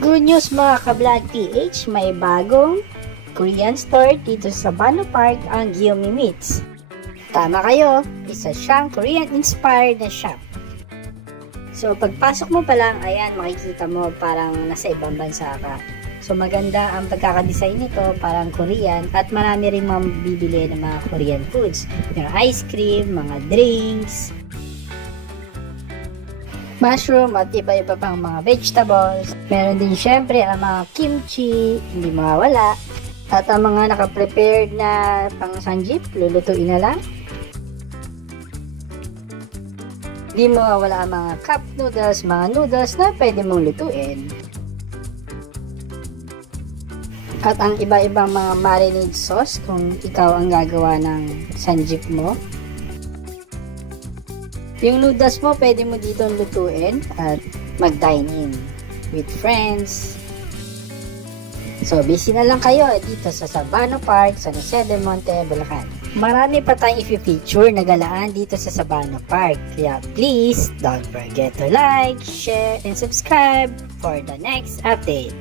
Good news mga ka-Vlog PH, may bagong Korean store dito sa Sabano Park ang Gyeongmi Meats. Tama kayo, isa siyang Korean-inspired na shop. So pagpasok mo pa lang, ayan, makikita mo parang nasa ibang bansa ka. So maganda ang pagkakadesign nito, parang Korean, at marami rin mabibili ng mga Korean foods. Yung ice cream, mga drinks, mushroom at iba-iba pang mga vegetables. Meron din syempre ang mga kimchi, hindi mawawala. At ang mga naka-prepared na pang sanjip, lulutuin na lang. Hindi mawawala ang mga cup noodles, mga noodles na pwede mong lutuin. At ang iba-ibang mga marinade sauce kung ikaw ang gagawa ng sanjip mo. Yung noodles mo, pwede mo dito lutuin at mag-dine in with friends. So, busy na lang kayo dito sa Sabano Park, San Jose del Monte, Bulacan. Marami pa tayong i-feature na galaan dito sa Sabano Park. Kaya please, don't forget to like, share, and subscribe for the next update.